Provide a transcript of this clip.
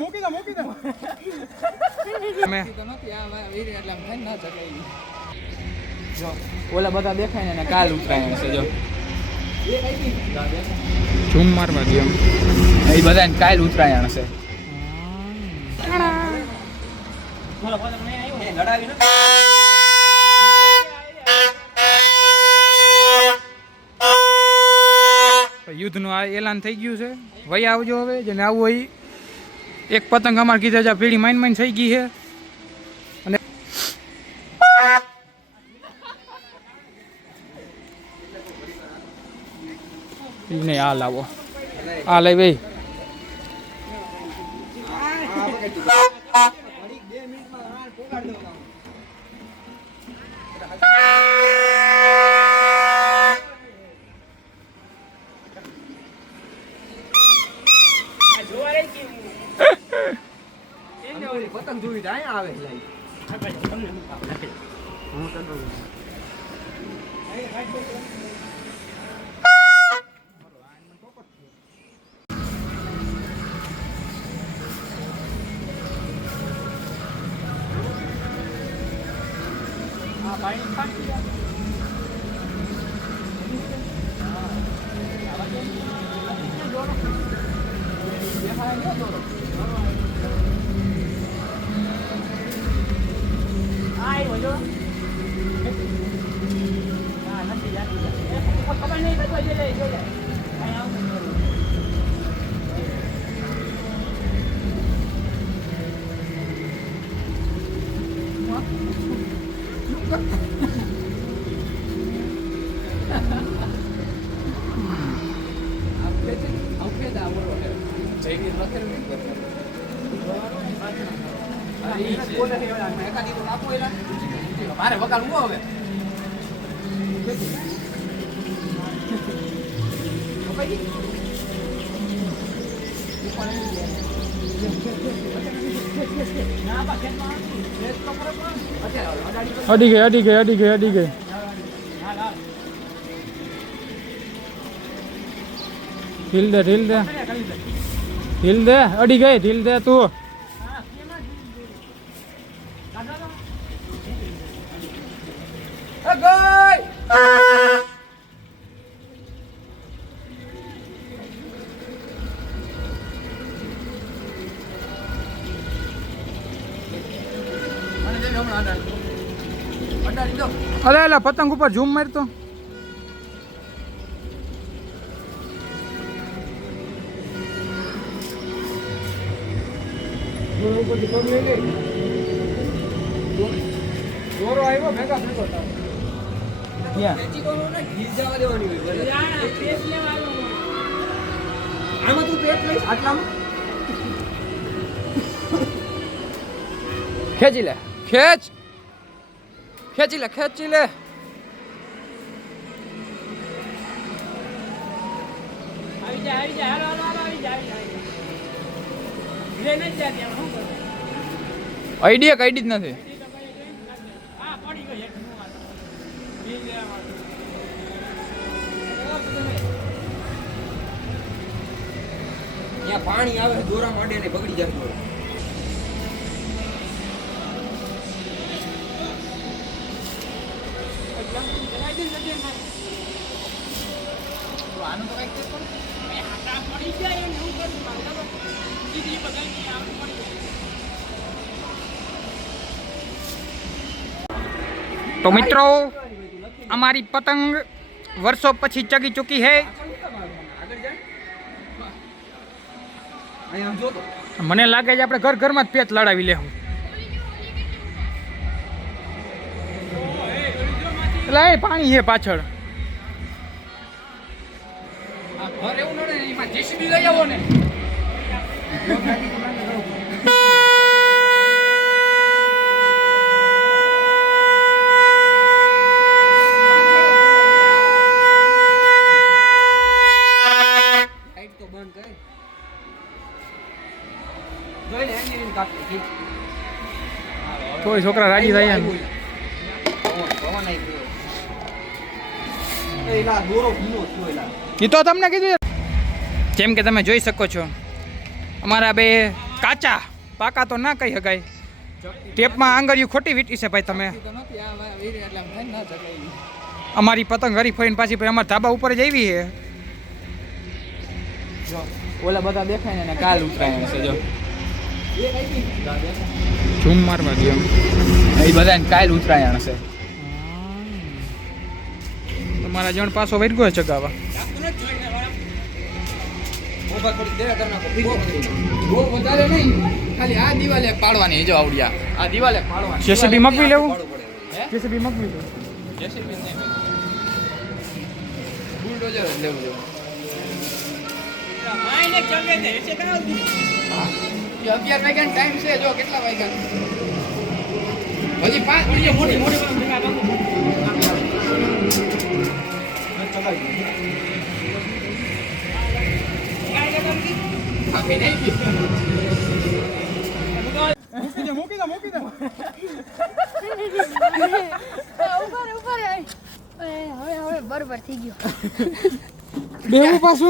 મૂકી દો અમે ઓલા બધા દેખાય ને કાલ ઉતરાય છે જો ઝૂમ મારવા દે એમ એ બધાને કાલ ઉતરાયણ છે યુદ્ધનું આ એલાન થઈ ગયું છે વહી આવજો હવે જેને આવવું હોય એક પતંગ અમારે કીધા છે પેઢી માઇન થઈ ગઈ છે અને નહીં આ લાવો આ લઈ ભાઈ પતંગ જોઈ જાય આવે મારે વગાડ હું હવે અડી ગઈ ઢીલ દે અડી ગઈ ઢીલ દે તું અરે અલા પતંગ ઉપર ઝૂમ મારતો દોરો આવ્યો ભેગા ભેગો આમાં તું પેટ લઈશ આટલામાં ખેંચી લે ખેંચી લે આવી જા હાલો આવી જા લે ન જા ત્યાં હું આઈડિયા કઈ જ નથી આ પડી ગયો એક નું આ બી લેવા ત્યાં પાણી આવે દોરા માંડે ને બગડી જાય આનું તો કઈક કરો હાટા પડી જાય ને હું કરું મારા દીદી બગાડી આમ પડી જાય તો મિત્રો અમારી પતંગ વર્ષો પછી ચગી ચૂકી है મને લાગે છે આપણે ઘર ઘરમાં જ પેચ લડાવી લેવું એટલે એ પાણી છે પાછળ ઘર એવું નડે એમાં જેસીબી લઈ આવો ને કોઈ છોકરા રાજી થાય ને એ તો તમને કીધું જેમ કે તમે જોઈ શકો છો અમારા બે કાચા પાકા તો ના કહી શકાય. ટેપમાં આંગળીયું ખોટી વીટી છે ભાઈ તમે. અમારી પતંગ હરી ફરીને પાછી ભાઈ અમારા ધાબા ઉપર જ આવી છે. ઓલા બધા દેખાય ને કાલ ઉતરાયણ છે જો ઝૂમ મારવા દો એમ. એ બધાને કાલ ઉતરાયણ છે. તમારા જણ પાછો વૈરગો ચગાવા. બહુ વધારે નહીં, ખાલી આ દિવાલે પાડવાની જો આવડિયા. આ દિવાલે પાડવાની. જેસીબી મગવી લેવું. હે? જેસીબી મગવી લેવું. જેસીબી નહીં. બુલડોઝર જ લેવું જોઈએ. માઈને ચગે છે એસે કરાવ દી. એ 11 વાગ્યાનો ટાઈમ છે જો કેટલા વાગ્યા. હજી 5 મિનિટ મોટી મોટી પતંગ ભેગા બાંધો. આપી નહીં. ઉપર હવે બરોબર થઈ ગયું. બેવું પાછું